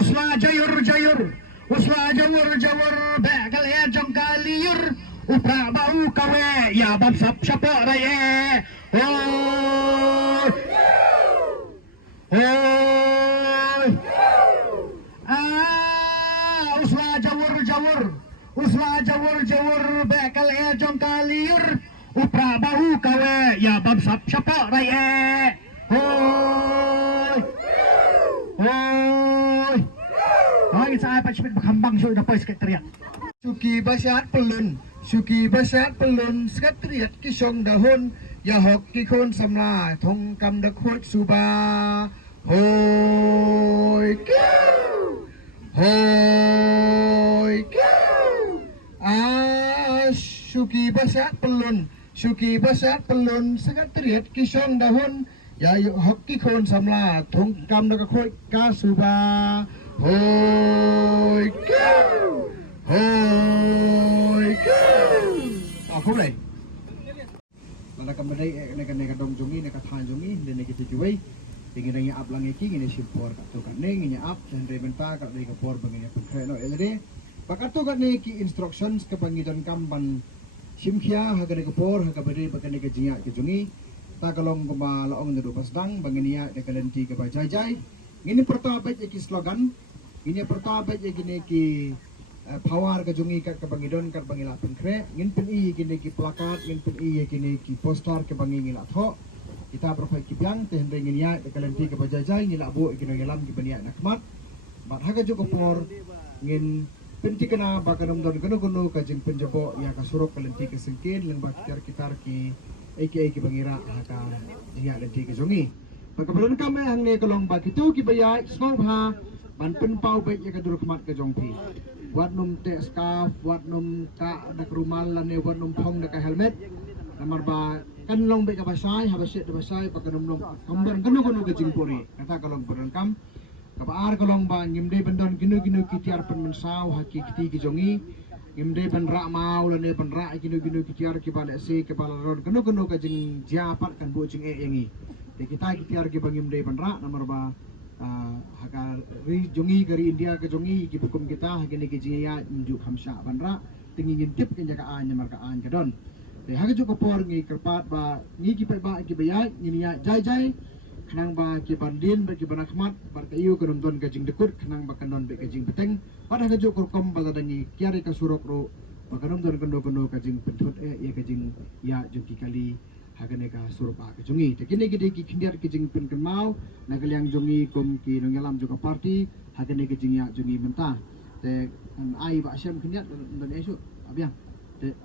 uswa jayur jayur, uswa jawur jawur, bekal ya jongkaliur, upra bau kawe, ya bab sap syapo raye. Hoi, hoi, uswa jawur jawur, uswa jawur jawur, bekal ya jongkaliur, upra bau kawe, ya bab sap syapo raye. Hoi, hoi. Hoi, saya Pak Cipit berkembang sudah dapat sekretariat. Suki basyat pelun, suki basyat pelun, sekretariat kisong dahun, ya hok kikon samla, thong kam dak hot suba. Hoi, kiu, hoi, kiu. Suki basyat pelun, suki basyat pelun, sekretariat kisong dahun, ya hok kikon samla, thong kam dak hot kasuba. Hoi, kiu, hoi, kiu. Aku đây. Mana kembali neka dong jongi neka than jongi dan neka tujuai. Ingin nanya up langi king ini simpor kat tu kat neng ini up dan rebenta kat neka por bangini pengkeno elade. Pakat tu kat neki instructions ke pangitan kampan simkia haga neka por haga beri pakai neka jingat ke jongi. Ta kalong koma laong ngedu pasdang bangini ya neka lenti ke bajai. Ini pertama iki slogan. Ini pertama iki neki power ke jongi kat kebangidon kat bangila pengkre ngin pen i kini ki plakat ngin pen i kini ki poster ke bangi ngila tho kita berfai ki biang teh ndeng ya de kalenti ke bajajai ngila bu kini ngelam ki bania nakmat bat haga joko por ngin penti kena bakanum don gono ka jing penjobo ya ka surok kalenti ke singkin leng bak kitar ki ki bangira haka dia lenti ke jongi pakabalan kame hang ne kolong bakitu ki bayai snob ha ban pen pau baik ya ka duruk mat ke jongpi buat num te scarf, buat num ka dak rumal lane buat num phong dak helmet. Namar ba kan long be ka basai, habasit de basai pakai num long kambar gunu ke jingpuri. Kata kalong berengkam ka baar kalong ba ngimde bandon ginu kitiar pen mensau haki kiti ki jongi. Ngimde ban ra mau lane ban ra ginu kitiar ki bale se ke bala ron gunu ke jing japat kan bu jing yangi. De kita kitiar ki bangimde ban ra namar ba haka jongi dari India ke jongi ki hukum kita hagini ke jiya menjuk hamsha banra tinggi ngintip ke jakaan nyamarkaan kadon de haga jo kopor ngi kerpat ba ngi ki ba ki bayai ngini ya jai khanang ba ki bandin ba ki banakmat bar ka yu kadon don gajing dekut khanang ba kanon be gajing beteng pada haga jo korkom ba dangi kiari ka surok ro ba kanon don kondo gajing pentut ya gajing ya juki kali hagane ka surupa ke jongi te kini gede ki kindiar ke jing pen kemau nagaliang jongi kom ki nongelam juga party hagane ke jing ya jongi mentah te ai ba syam kindiar dan esu abiang te